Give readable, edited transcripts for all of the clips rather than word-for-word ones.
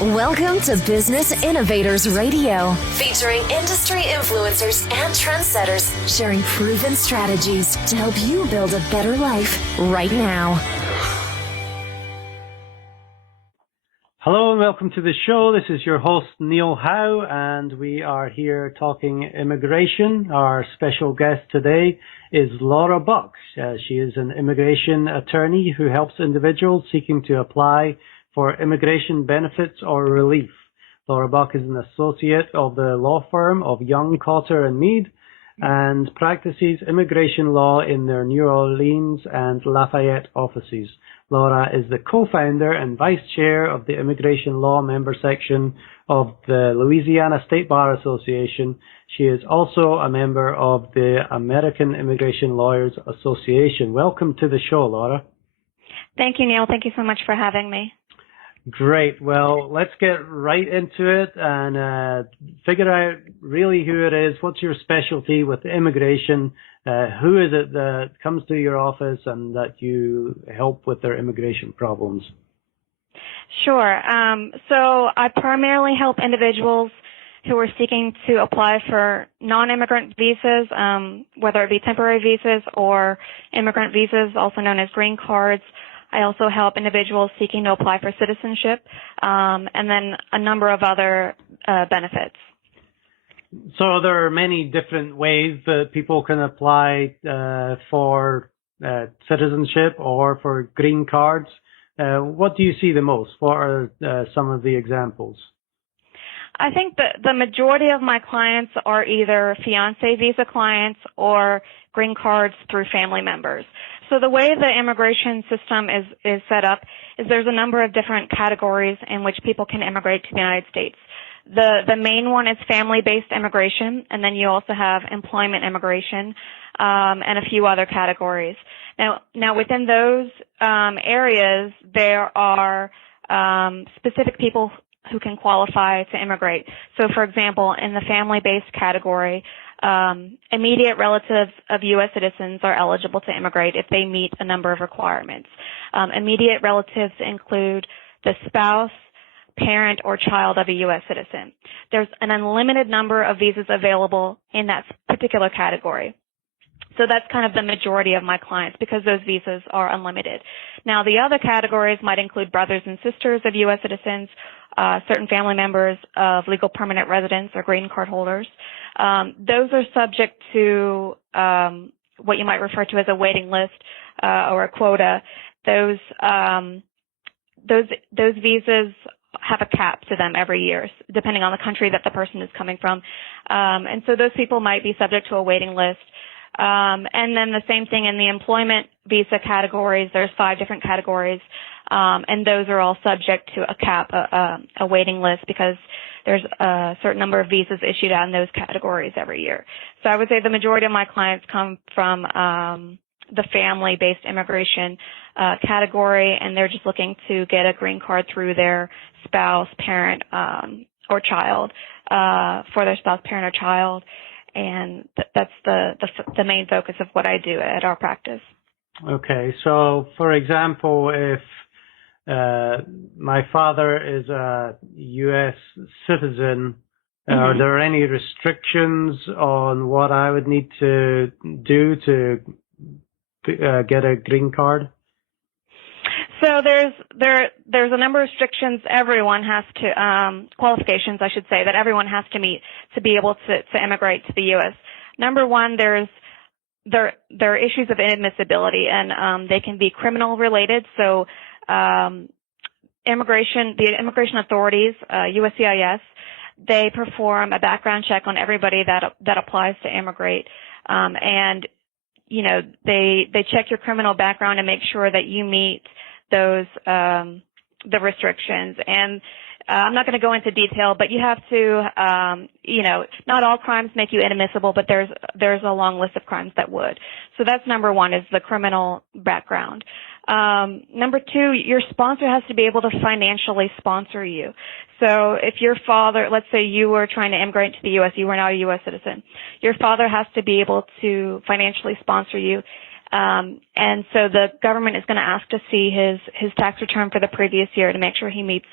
Welcome to Business Innovators Radio, featuring industry influencers and trendsetters sharing proven strategies to help you build a better life right now. Hello and welcome to the show. This is your host, Neil Howe, and we are here talking immigration. Our special guest today is Laura Buck. She is an immigration attorney who helps individuals seeking to apply for immigration benefits or relief. Laura Buck is an associate of the law firm of Young, Cotter Meade and practices immigration law in their New Orleans and Lafayette offices. Laura is the co-founder and vice chair of the immigration law member section of the Louisiana State Bar Association. She is also a member of the American Immigration Lawyers Association. Welcome to the show, Laura. Thank you, Neil. Thank you so much for having me. Great. Well, let's get right into it and figure out really who it is. What's your specialty with immigration? Who is it that comes to your office and that you help with their immigration problems? Sure. So I primarily help individuals who are seeking to apply for non-immigrant visas, whether it be temporary visas or immigrant visas, also known as green cards. I also help individuals seeking to apply for citizenship, and then a number of other benefits. So there are many different ways that people can apply for citizenship or for green cards. What do you see the most? What are some of the examples? I think the majority of my clients are either fiancé visa clients or green cards through family members. So the way the immigration system is set up is there's a number of different categories in which people can immigrate to the United States. The main one is family-based immigration, and then you also have employment immigration, and a few other categories. Now within those areas, there are specific people who can qualify to immigrate. So, for example, in the family-based category, immediate relatives of U.S. citizens are eligible to immigrate if they meet a number of requirements. Immediate relatives include the spouse, parent, or child of a U.S. citizen. There's an unlimited number of visas available in that particular category. So that's kind of the majority of my clients because those visas are unlimited. Now, the other categories might include brothers and sisters of U.S. citizens, certain family members of legal permanent residents or green card holders. Those are subject to what you might refer to as a waiting list or a quota. Those visas have a cap to them every year, depending on the country that the person is coming from. And so those people might be subject to a waiting list. And then the same thing in the employment visa categories. There's 5 different categories, and those are all subject to a cap, a waiting list, because there's a certain number of visas issued out in those categories every year. So I would say the majority of my clients come from the family-based immigration category, and they're just looking to get a green card through their spouse, parent, or child, for their spouse, parent, or child. And that's the main focus of what I do at our practice. Okay, so for example, if my father is a U.S. citizen, are there any restrictions on what I would need to do to get a green card? So there's a number of restrictions everyone has to, qualifications I should say, that everyone has to meet to be able to immigrate to the U.S. Number one, there are issues of inadmissibility, and they can be criminal related. So the immigration authorities, USCIS, they perform a background check on everybody that applies to immigrate, and you know they check your criminal background and make sure that you meet those the restrictions. And I'm not going to go into detail, but you have to, not all crimes make you inadmissible, but there's a long list of crimes that would. So that's number one, is the criminal background. Number two, your sponsor has to be able to financially sponsor you. So if your father, let's say you were trying to immigrate to the U.S., you were now a U.S. citizen, your father has to be able to financially sponsor you. And so the government is going to ask to see his tax return for the previous year to make sure he meets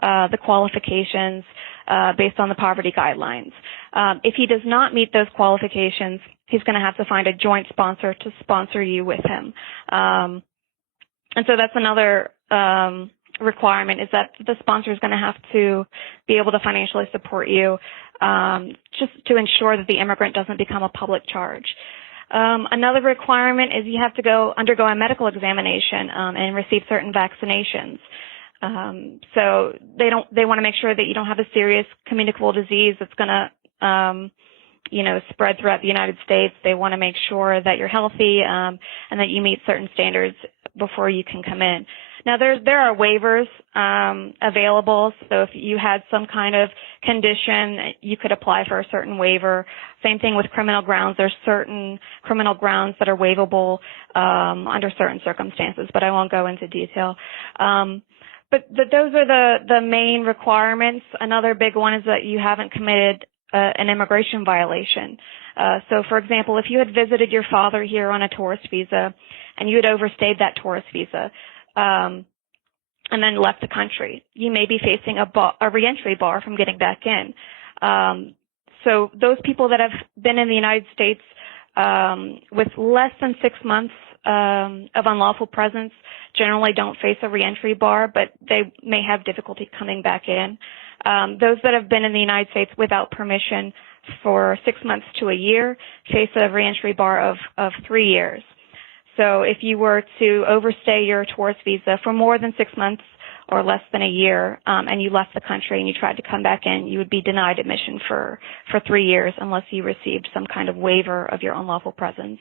the qualifications based on the poverty guidelines. If he does not meet those qualifications, he's going to have to find a joint sponsor to sponsor you with him. And so that's another requirement, is that the sponsor is going to have to be able to financially support you, just to ensure that the immigrant doesn't become a public charge. Another requirement is you have to undergo a medical examination and receive certain vaccinations. So they want to make sure that you don't have a serious communicable disease that's going to spread throughout the United States. They want to make sure that you're healthy and that you meet certain standards before you can come in. Now, there are waivers available. So if you had some kind of condition, you could apply for a certain waiver. Same thing with criminal grounds. There's certain criminal grounds that are waivable under certain circumstances, but I won't go into detail. But those are the main requirements. Another big one is that you haven't committed an immigration violation. So, for example, if you had visited your father here on a tourist visa and you had overstayed that tourist visa and then left the country, you may be facing a reentry bar from getting back in. So those people that have been in the United States with less than 6 months of unlawful presence generally don't face a reentry bar, but they may have difficulty coming back in. Those that have been in the United States without permission for 6 months to a year face a reentry bar of 3 years. So if you were to overstay your tourist visa for more than 6 months or less than a year, and you left the country and you tried to come back in, you would be denied admission for 3 years unless you received some kind of waiver of your unlawful presence.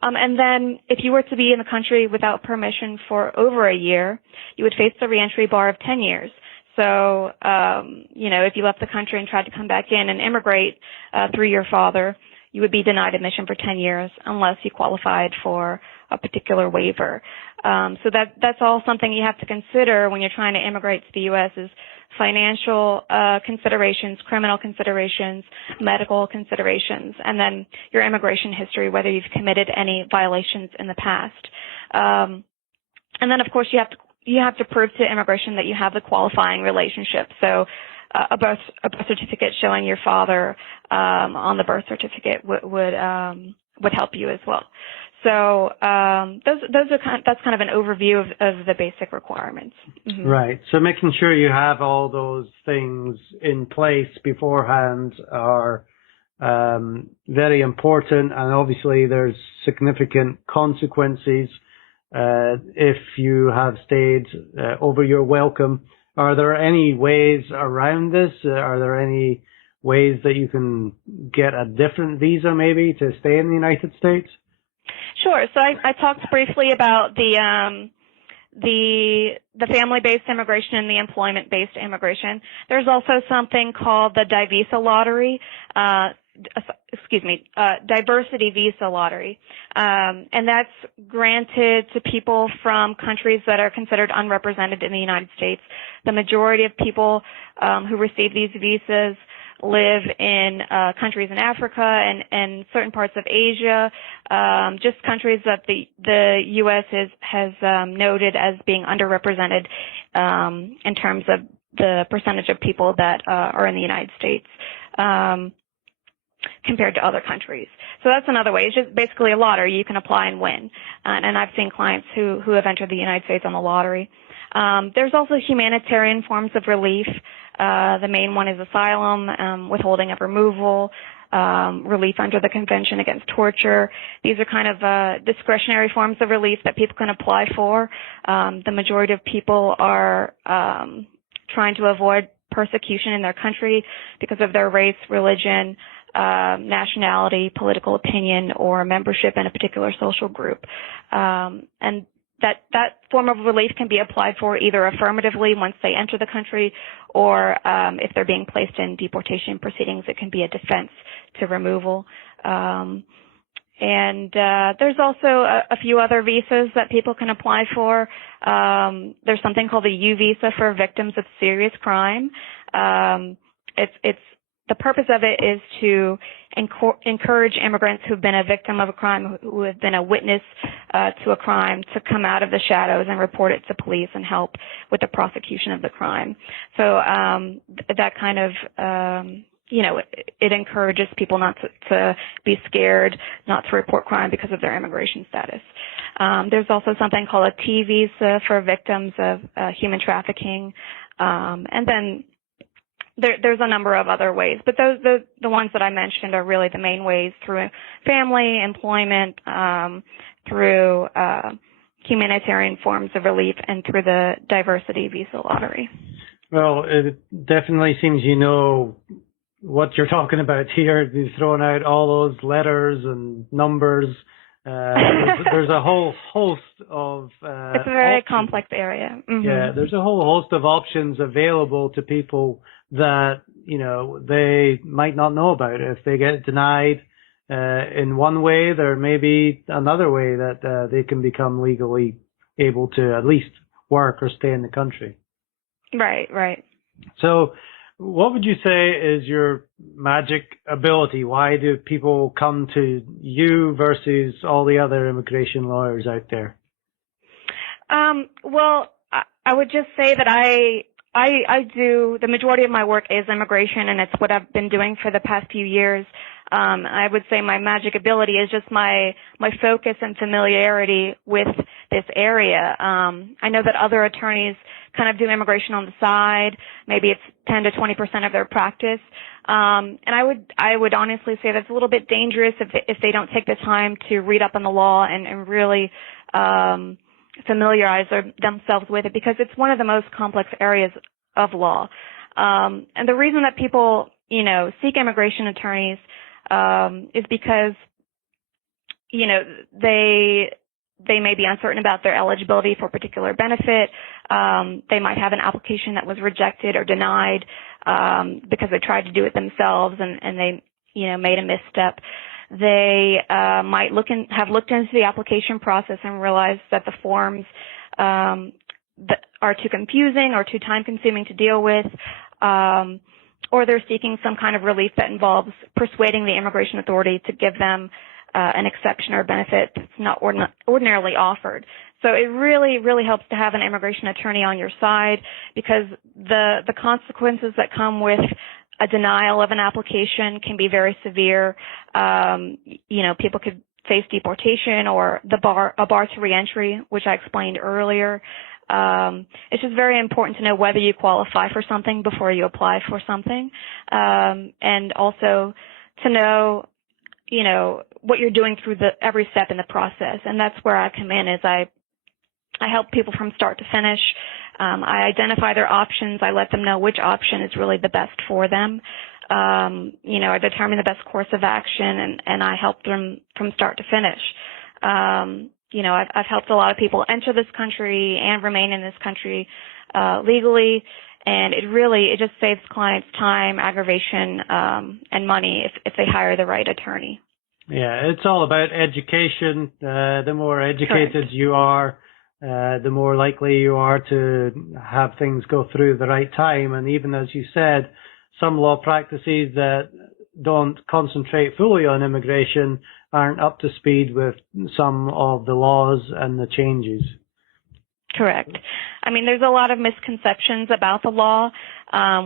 And then if you were to be in the country without permission for over a year, you would face the reentry bar of 10 years. So, if you left the country and tried to come back in and immigrate through your father, you would be denied admission for 10 years unless you qualified for a particular waiver. So that's all something you have to consider when you're trying to immigrate to the U.S. is financial considerations, criminal considerations, medical considerations, and then your immigration history, whether you've committed any violations in the past. And then, of course, you have to prove to immigration that you have the qualifying relationship. So a birth certificate showing your father on the birth certificate would help you as well. So that's kind of an overview of the basic requirements. Mm-hmm. Right. So making sure you have all those things in place beforehand are very important, and obviously there's significant consequences if you have stayed over your welcome. Are there any ways around this? Are there any ways that you can get a different visa maybe to stay in the United States? Sure. So I talked briefly about the family-based immigration and the employment-based immigration. There's also something called the Divisa lottery. Diversity visa lottery. And that's granted to people from countries that are considered unrepresented in the United States. The majority of people who receive these visas live in countries in Africa and certain parts of Asia, just countries that the U.S. has noted as being underrepresented in terms of the percentage of people that are in the United States. Compared to other countries. So that's another way. It's just basically a lottery. You can apply and win. And I've seen clients who have entered the United States on the lottery. There's also humanitarian forms of relief. The main one is asylum, withholding of removal, relief under the Convention Against Torture. These are kind of discretionary forms of relief that people can apply for. The majority of people are trying to avoid persecution in their country because of their race, religion, nationality, political opinion, or membership in a particular social group. And that form of relief can be applied for either affirmatively once they enter the country, or if they're being placed in deportation proceedings, it can be a defense to removal. And there's also a few other visas that people can apply for. There's something called the U visa for victims of serious crime. It's the purpose of it is to encourage immigrants who've been a victim of a crime, who have been a witness to a crime, to come out of the shadows and report it to police and help with the prosecution of the crime. So that kind of, it encourages people not to be scared, not to report crime because of their immigration status. There's also something called a T visa for victims of human trafficking, and then there's a number of other ways, but those the ones that I mentioned are really the main ways: through family, employment, through humanitarian forms of relief, and through the diversity visa lottery. Well, it definitely seems you know what you're talking about here. You've thrown out all those letters and numbers. There's a whole host of it's a very options. complex area. Mm-hmm. Yeah, there's a whole host of options available to people that, they might not know about. If they get denied in one way, there may be another way that they can become legally able to at least work or stay in the country. Right. So what would you say is your magic ability? Why do people come to you versus all the other immigration lawyers out there? Well, I would just say that I do, the majority of my work is immigration, and it's what I've been doing for the past few years. I would say my magic ability is just my focus and familiarity with this area. I know that other attorneys kind of do immigration on the side. Maybe it's 10 to 20% of their practice. And I would honestly say that's a little bit dangerous if they don't take the time to read up on the law and really familiarize themselves with it, because it's one of the most complex areas of law. And the reason that people, seek immigration attorneys is because, they may be uncertain about their eligibility for a particular benefit. They might have an application that was rejected or denied because they tried to do it themselves and they, made a misstep. They might have looked into the application process and realized that the forms that are too confusing or too time-consuming to deal with, or they're seeking some kind of relief that involves persuading the immigration authority to give them an exception or benefit that's not ordinarily offered. So it really, really helps to have an immigration attorney on your side, because the consequences that come with a denial of an application can be very severe. People could face deportation or a bar to reentry, which I explained earlier. It's just very important to know whether you qualify for something before you apply for something, and also to know, what you're doing through every step in the process. And that's where I come in, is I help people from start to finish. I identify their options. I let them know which option is really the best for them. I determine the best course of action, and I help them from start to finish. I've helped a lot of people enter this country and remain in this country legally, and it just saves clients time, aggravation, and money if they hire the right attorney. Yeah, it's all about education. The more educated Correct. you are, the more likely you are to have things go through the right time. And even as you said, some law practices that don't concentrate fully on immigration aren't up to speed with some of the laws and the changes. Correct. I mean, there's a lot of misconceptions about the law,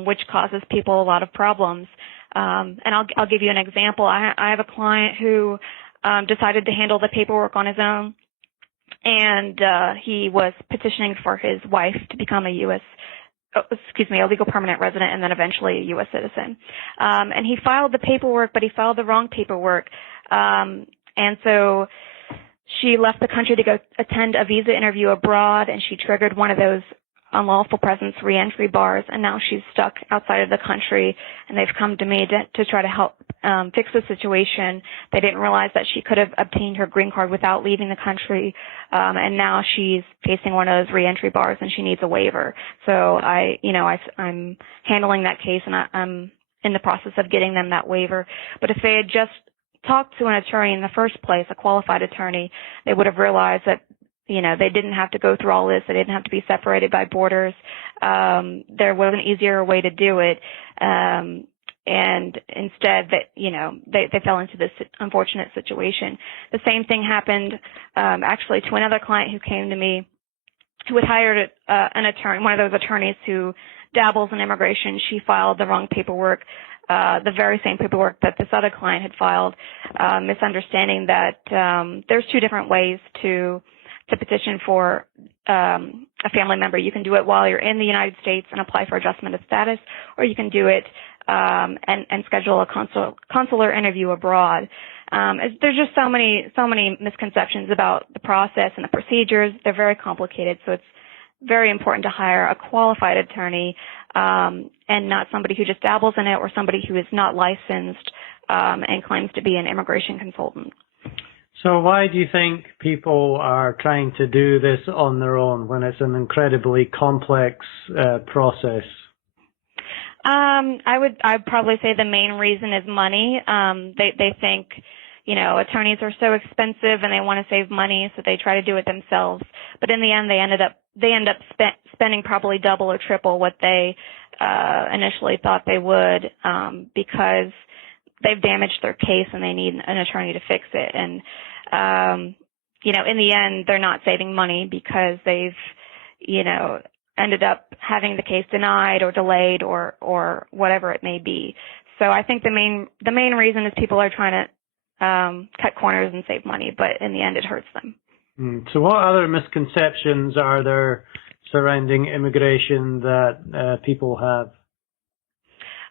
which causes people a lot of problems. And I'll give you an example. I have a client who decided to handle the paperwork on his own, and he was petitioning for his wife to become a legal permanent resident, and then eventually a U.S. citizen. And he filed the paperwork, but he filed the wrong paperwork. And so she left the country to go attend a visa interview abroad, and she triggered one of those unlawful presence reentry bars, and now she's stuck outside of the country, and they've come to me to try to help fix the situation. They didn't realize that she could have obtained her green card without leaving the country, and now she's facing one of those reentry bars, and she needs a waiver. So I'm handling that case, and I'm in the process of getting them that waiver. But if they had just talked to an attorney in the first place, a qualified attorney, they would have realized that they didn't have to go through all this. They didn't have to be separated by borders. There was an easier way to do it. And and instead they fell into this unfortunate situation. The same thing happened actually to another client who came to me, who had hired an attorney, one of those attorneys who dabbles in immigration. She filed the wrong paperwork, the very same paperwork that this other client had filed, misunderstanding that there's two different ways to petition for a family member. You can do it while you're in the United States and apply for adjustment of status, or you can do it and schedule a consular interview abroad. There's just so many misconceptions about the process and the procedures. They're very complicated, so it's very important to hire a qualified attorney and not somebody who just dabbles in it or somebody who is not licensed and claims to be an immigration consultant. So why do you think people are trying to do this on their own when it's an incredibly complex process? I'd probably say the main reason is money. They think, attorneys are so expensive and they want to save money, so they try to do it themselves. But in the end, they end up spending probably double or triple what they initially thought they would because they've damaged their case and they need an attorney to fix it. And in the end, they're not saving money because they've ended up having the case denied or delayed or whatever it may be. So I think the main reason is people are trying to cut corners and save money, but in the end it hurts them. So what other misconceptions are there surrounding immigration that people have?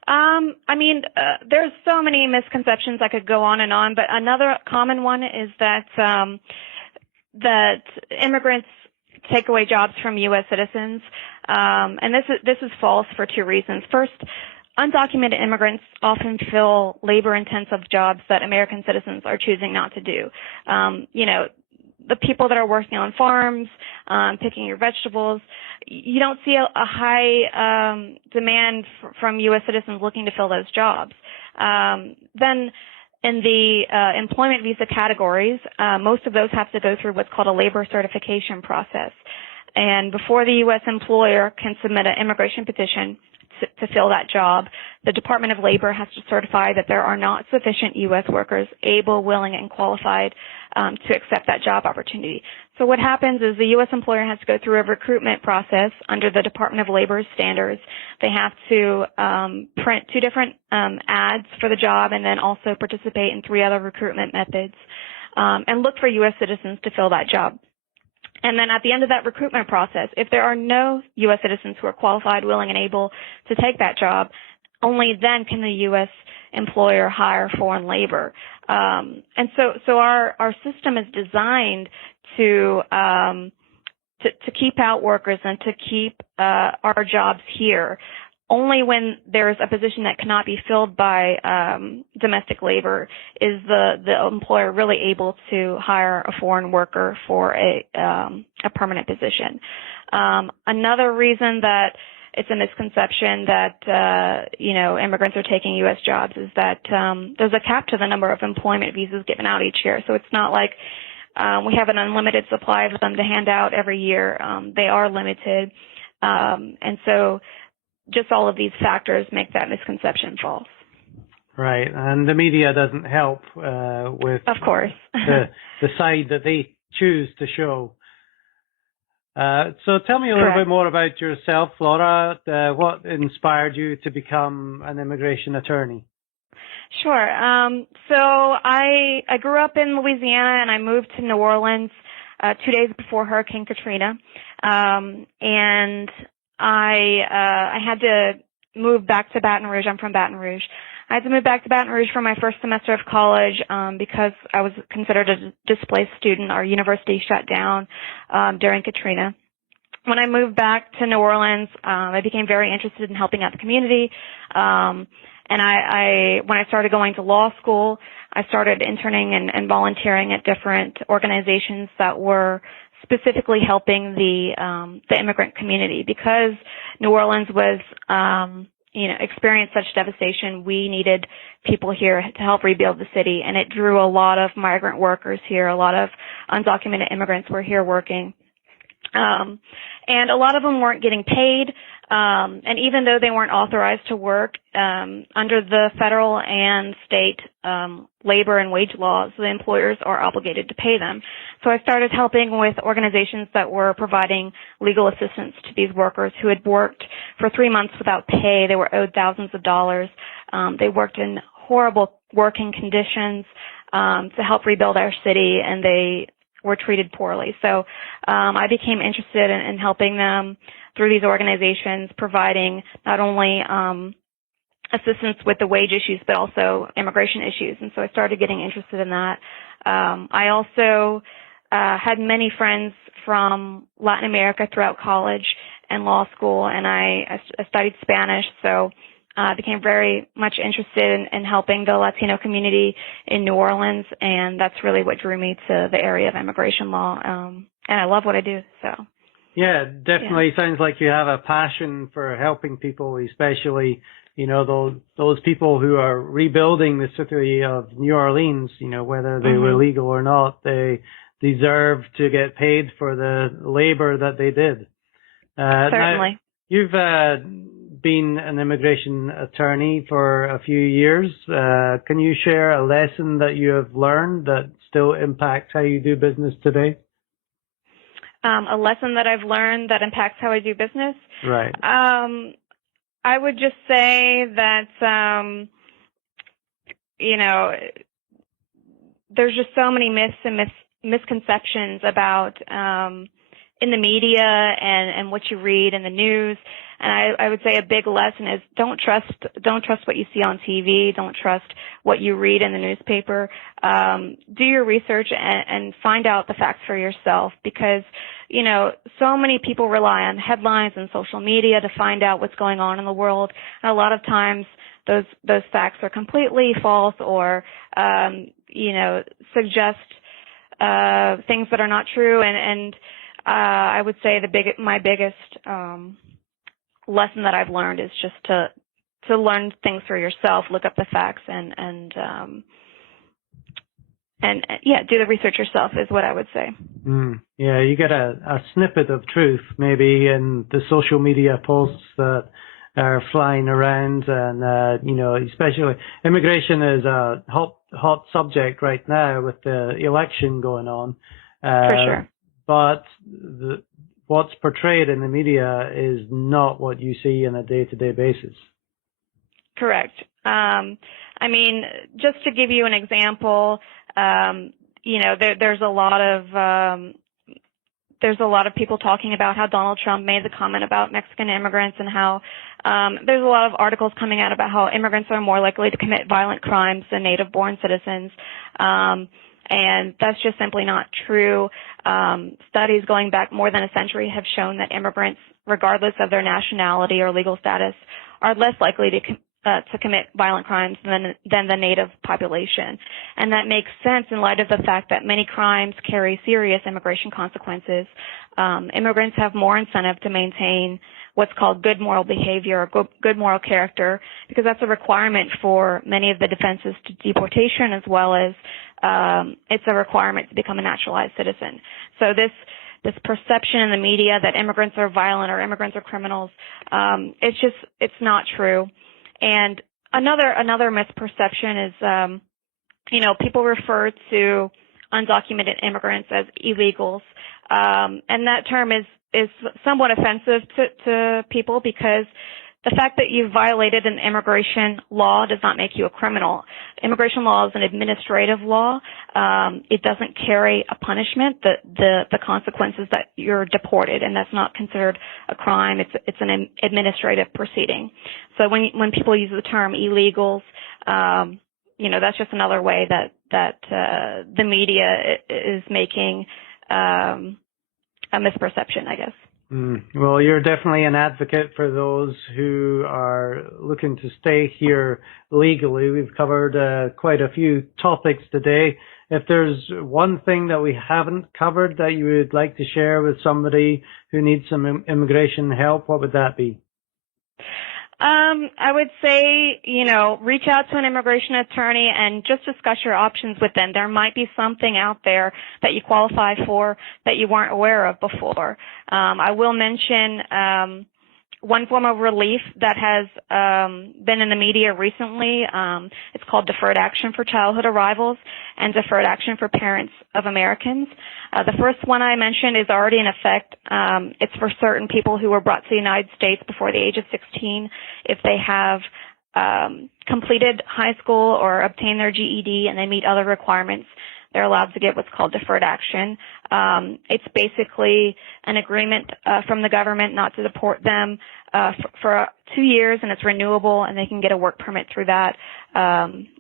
There's so many misconceptions. I could go on and on, but another common one is that that immigrants take away jobs from U.S. citizens, and this is false for two reasons. First, undocumented immigrants often fill labor-intensive jobs that American citizens are choosing not to do. The people that are working on farms, picking your vegetables, you don't see a high demand from U.S. citizens looking to fill those jobs. Then in the employment visa categories, most of those have to go through what's called a labor certification process. And before the U.S. employer can submit an immigration petition to fill that job, the Department of Labor has to certify that there are not sufficient U.S. workers able, willing, and qualified to accept that job opportunity. So what happens is the U.S. employer has to go through a recruitment process under the Department of Labor's standards. They have to print two different ads for the job and then also participate in three other recruitment methods and look for U.S. citizens to fill that job. And then at the end of that recruitment process, if there are no U.S. citizens who are qualified, willing, and able to take that job, only then can the U.S. employer hire foreign labor. And so our system is designed to keep out workers and to keep our jobs here. Only when there's a position that cannot be filled by domestic labor is the employer really able to hire a foreign worker for a permanent position. Another reason that it's a misconception that immigrants are taking U.S. jobs is that there's a cap to the number of employment visas given out each year. So it's not like we have an unlimited supply of them to hand out every year. They are limited, and so just all of these factors make that misconception false. Right, and the media doesn't help with, of course, the side that they choose to show. So tell me a little bit more about yourself, Laura. What inspired you to become an immigration attorney? Sure. So I grew up in Louisiana and I moved to New Orleans 2 days before Hurricane Katrina, and I had to move back to Baton Rouge. I'm from Baton Rouge. I had to move back to Baton Rouge for my first semester of college because I was considered a displaced student. Our university shut down during Katrina. When I moved back to New Orleans, I became very interested in helping out the community. And when I started going to law school, I started interning and volunteering at different organizations that were specifically helping the immigrant community. Because New Orleans was experienced such devastation, we needed people here to help rebuild the city, and it drew a lot of migrant workers here. A lot of undocumented immigrants were here working, and a lot of them weren't getting paid And even though they weren't authorized to work, under the federal and state labor and wage laws, the employers are obligated to pay them. So I started helping with organizations that were providing legal assistance to these workers who had worked for 3 months without pay. They were owed thousands of dollars. They worked in horrible working conditions to help rebuild our city, and they were treated poorly. So I became interested in helping them through these organizations, providing not only assistance with the wage issues, but also immigration issues. And so I started getting interested in that. I also had many friends from Latin America throughout college and law school, and I studied Spanish, so I became very much interested in helping the Latino community in New Orleans, and that's really what drew me to the area of immigration law. And I love what I do, so. Yeah, definitely sounds like you have a passion for helping people, especially, those people who are rebuilding the city of New Orleans, whether they were legal or not, they deserve to get paid for the labor that they did. Certainly. Now, you've been an immigration attorney for a few years. Can you share a lesson that you have learned that still impacts how you do business today? A lesson that I've learned that impacts how I do business? Right. I would just say that, there's just so many myths and misconceptions about in the media and what you read in the news. And I would say a big lesson is don't trust what you see on TV. Don't trust what you read in the newspaper. Do your research and find out the facts for yourself, because, so many people rely on headlines and social media to find out what's going on in the world. And a lot of times those facts are completely false or, suggest things that are not true. And I would say my biggest lesson that I've learned is just to learn things for yourself, look up the facts, and do the research yourself is what I would say. Yeah, you get a snippet of truth maybe in the social media posts that are flying around, and especially immigration is a hot subject right now with the election going on. For sure. But what's portrayed in the media is not what you see on a day-to-day basis. Correct. Just to give you an example, there's a lot of people talking about how Donald Trump made the comment about Mexican immigrants, and how there's a lot of articles coming out about how immigrants are more likely to commit violent crimes than native-born citizens. And that's just simply not true. Studies going back more than a century have shown that immigrants, regardless of their nationality or legal status, are less likely to commit violent crimes than the native population. And that makes sense in light of the fact that many crimes carry serious immigration consequences. Immigrants have more incentive to maintain what's called good moral behavior or good moral character, because that's a requirement for many of the defenses to deportation, as well as it's a requirement to become a naturalized citizen. So this perception in the media that immigrants are violent or immigrants are criminals, it's not true. And another misperception is, people refer to undocumented immigrants as illegals, and that term is somewhat offensive to people, because the fact that you violated an immigration law does not make you a criminal. Immigration law is an administrative law. It doesn't carry a punishment. The consequences that you're deported, and that's not considered a crime. It's an administrative proceeding. So when people use the term illegals, that's just another way that the media is making a misperception, I guess. Well, you're definitely an advocate for those who are looking to stay here legally. We've covered quite a few topics today. If there's one thing that we haven't covered that you would like to share with somebody who needs some immigration help, what would that be? I would say, reach out to an immigration attorney and just discuss your options with them. There might be something out there that you qualify for that you weren't aware of before. I will mention one form of relief that has been in the media recently. It's called deferred action for childhood arrivals and deferred action for parents of Americans. The first one I mentioned is already in effect. It's for certain people who were brought to the United States before the age of 16 if they have completed high school or obtained their GED and they meet other requirements. They're allowed to get what's called deferred action. It's basically an agreement from the government not to deport them for 2 years, and it's renewable, and they can get a work permit through that,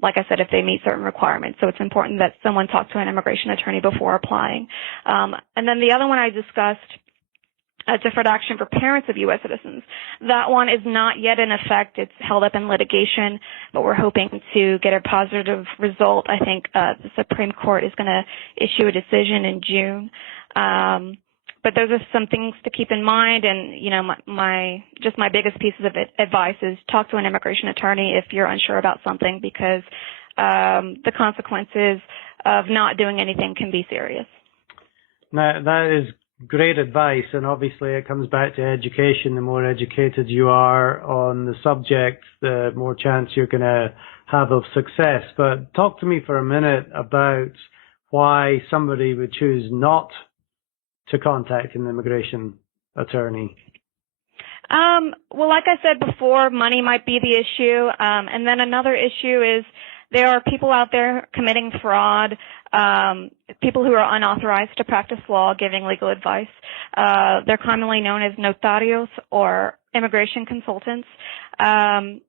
like I said, if they meet certain requirements. So it's important that someone talk to an immigration attorney before applying. And then the other one I discussed, deferred action for parents of U.S. citizens. That one is not yet in effect. It's held up in litigation, but we're hoping to get a positive result. I think the Supreme Court is going to issue a decision in June. But those are some things to keep in mind. And, you know, my biggest pieces of advice is talk to an immigration attorney if you're unsure about something, because the consequences of not doing anything can be serious. Now, that is great advice, and obviously it comes back to education. The more educated you are on the subject, the more chance you're going to have of success. But talk to me for a minute about why somebody would choose not to contact an immigration attorney. Well, like I said before, money might be the issue. And then another issue is there are people out there committing fraud, people who are unauthorized to practice law giving legal advice. They're commonly known as notarios or immigration consultants. And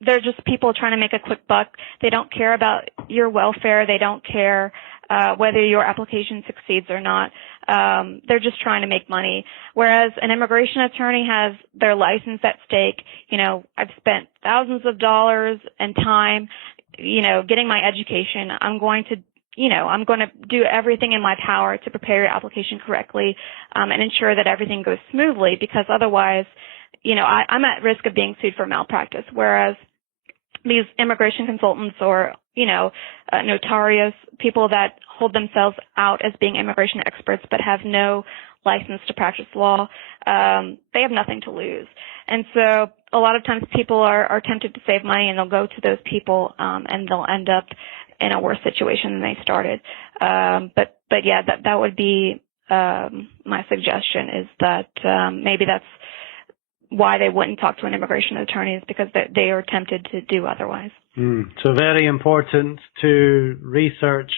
they're just people trying to make a quick buck. They don't care about your welfare. They don't care whether your application succeeds or not. They're just trying to make money. Whereas an immigration attorney has their license at stake. You know, I've spent thousands of dollars and time, you know, getting my education. I'm going to do everything in my power to prepare your application correctly, and ensure that everything goes smoothly, because otherwise, you know, I'm at risk of being sued for malpractice. Whereas these immigration consultants or, you know, notarios, people that hold themselves out as being immigration experts but have no license to practice law, they have nothing to lose. And so a lot of times people are tempted to save money, and they'll go to those people, and they'll end up in a worse situation than they started. But yeah, that would be my suggestion, is that maybe that's why they wouldn't talk to an immigration attorney, is because they are tempted to do otherwise. So very important to research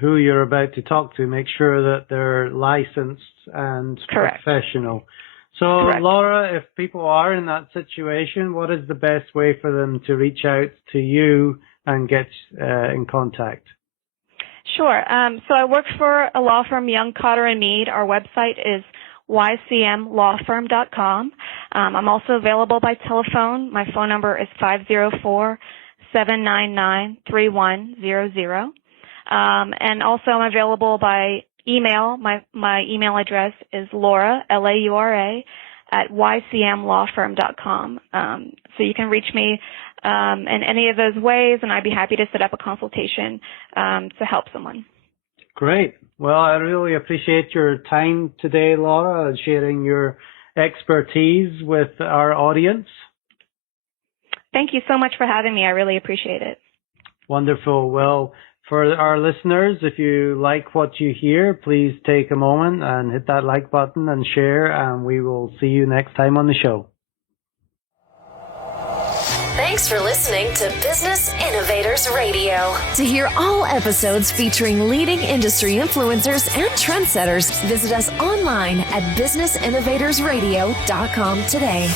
who you're about to talk to, make sure that they're licensed and Correct. Professional. So, Correct. Laura, if people are in that situation, what is the best way for them to reach out to you and get in contact? Sure. So I work for a law firm, Young, Cotter Meade. Our website is ycmlawfirm.com. I'm also available by telephone. My phone number is 504-799-3100. And also I'm available by email. My email address is Laura, L-A-U-R-A, at ycmlawfirm.com. So you can reach me in any of those ways, and I'd be happy to set up a consultation to help someone. Great. Well, I really appreciate your time today, Laura, and sharing your expertise with our audience. Thank you so much for having me. I really appreciate it. Wonderful. Well, for our listeners, if you like what you hear, please take a moment and hit that like button and share, and we will see you next time on the show. Thanks for listening to Business Innovators Radio. To hear all episodes featuring leading industry influencers and trendsetters, visit us online at businessinnovatorsradio.com today.